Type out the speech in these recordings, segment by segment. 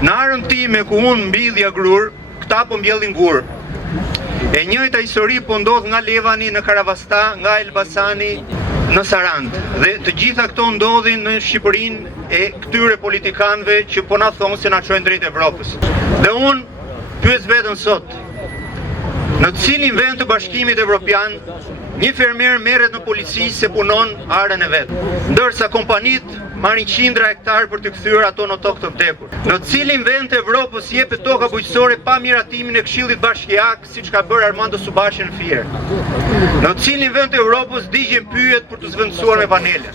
Në arën time ku unë mbillja grur, këta po mbjellin gur. E njëjta histori po ndodh nga Levani në Karavasta, nga Elbasani në Sarand. Dhe të gjitha këto ndodhin në Shqipërinë e këtyre politikanëve që po na thonë se na çojnë drejt Evropës. Dhe unë pyes veten sot, në cilin vend të Bashkimit Evropian një fermer merret në polici se punon arën e vet, ndërsa kompanitë marrin qindra hektar për të kthyer ato në tokë të vdekur. Në cilin vend të Evropës jepet toka bujqësore pa miratimin e Këshillit Bashkiak, siç ka bërë Armando Subashi në Fier? Në cilin vend të Evropës digjen pyet për të zvendësuar me panele?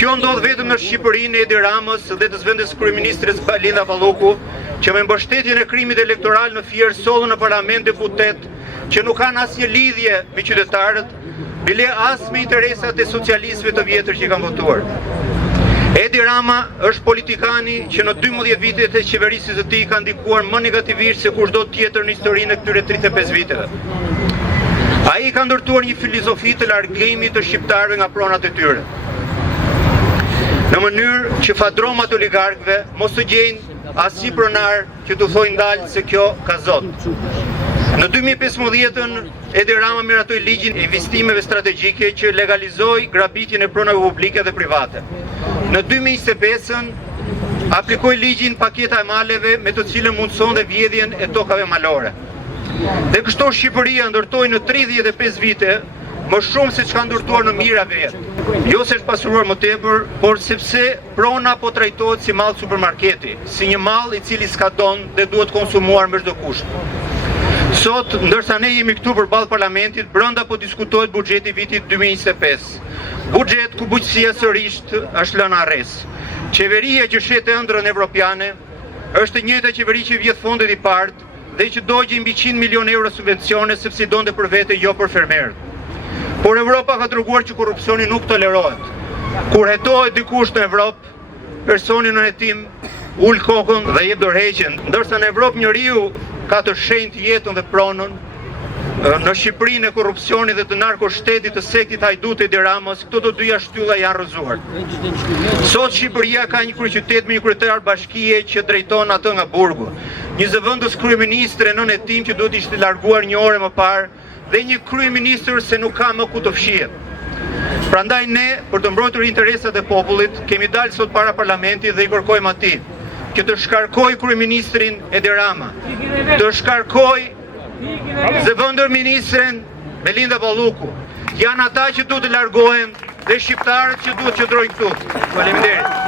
Kjo ndodh vetëm në Shqipërinë e Edi Ramës dhe të zvendes kryeministres Belinda Balluku, që me mbështetjen e krimit elektoral në Fier sollën në parlament deputet që nuk kanë asnjë lidhje me qytetarët, bile as me interesat e socialistëve të vjetër që kanë votuar. Edi Rama është politikani që në 12 vitet e qeverisjes së tij ka ndikuar më negativisht se kushdo tjetër në historinë e këtyre 35 viteve. Ai ka ndërtuar një filozofi të largimit të shqiptarëve nga pronat e tyre, në mënyrë që fadromat oligarkëve mos të gjejnë asnjë pronar që të thojë ndalë se kjo ka zot. Në 2015-ën, Edi Rama miratoi ligjin e investimeve strategjike që legalizoi grabitjen e pronave publike dhe private. Në 2025-ën, aplikoi ligjin paketa e maleve me të cilën mundsonte vjedhjen e tokave malore. Dhe kështu Shqipëria ndërtoi në 35 vite më shumë se çka ndërtuar në mira vetë. Jo se është pasuruar më tepër, por sepse prona po trajtohet si mall supermarketi, si një mall i cili s'ka don dhe duhet konsumuar me çdo kusht. Sot, ndërsa ne jemi këtu përballë parlamentit, brenda po diskutohet buxheti i vitit 2025. Buxhet ku bujqësia sërish është lënë arres. Qeveria që shet ëndrrën evropiane është e njëjta qeveri që vjedh fondet i partë dhe që dogji mbi 100 milion euro subvencione sepse i donte për vete, jo për fermerët. Por Evropa ka treguar që korrupsioni nuk tolerohet. Kur hetohet dikush në Evropë, personi në hetim ul kokën dhe jep dorëheqjen, ndërsa në Evropë njeriu ka të shenjtë jetën dhe pronën. Në Shqipërinë e korrupsionit dhe të narkoshtetit të sektit Hajdut Edi Ramës, këto të dyja shtylla janë rrëzuar. Sot Shqipëria ka një kryeqytet me një kryetar bashkie që drejton atë nga burgu, një zëvendës kryeministre nën hetim që duhet ishte larguar një orë më parë, dhe një kryeministër se nuk ka më ku të fshihet. Prandaj ne, për të mbrojtur interesat e popullit, kemi dalë sot para parlamentit dhe i kërkojmë atij që të shkarkoj kryeministrin Edi Rama, të shkarkoj zëvendër ministren Belinda Balluku. Janë ata që duhet të largohen dhe shqiptarët që duhet të qëndrojnë këtu. Faleminderit.